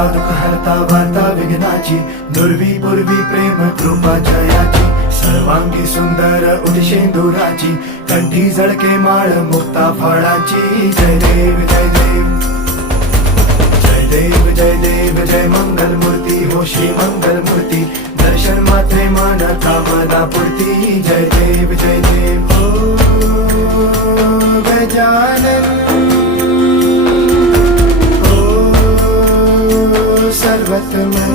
हरता दुःख हरता वार्ता विघ्नाची, दुर्वी पूर्वी प्रेम कृपा जयाची, सर्वांगी सुंदर उदिशेंदुराची, कंठी झळके माळ मुक्ता फळाची. जय देव जय देव जय देव जय देव जय मंगल मूर्ती हो श्री मंगल मूर्ती, दर्शन मात्रे मन कामना पूर्ती. जय देव जय देव हो गजानन हो सर्वतमन.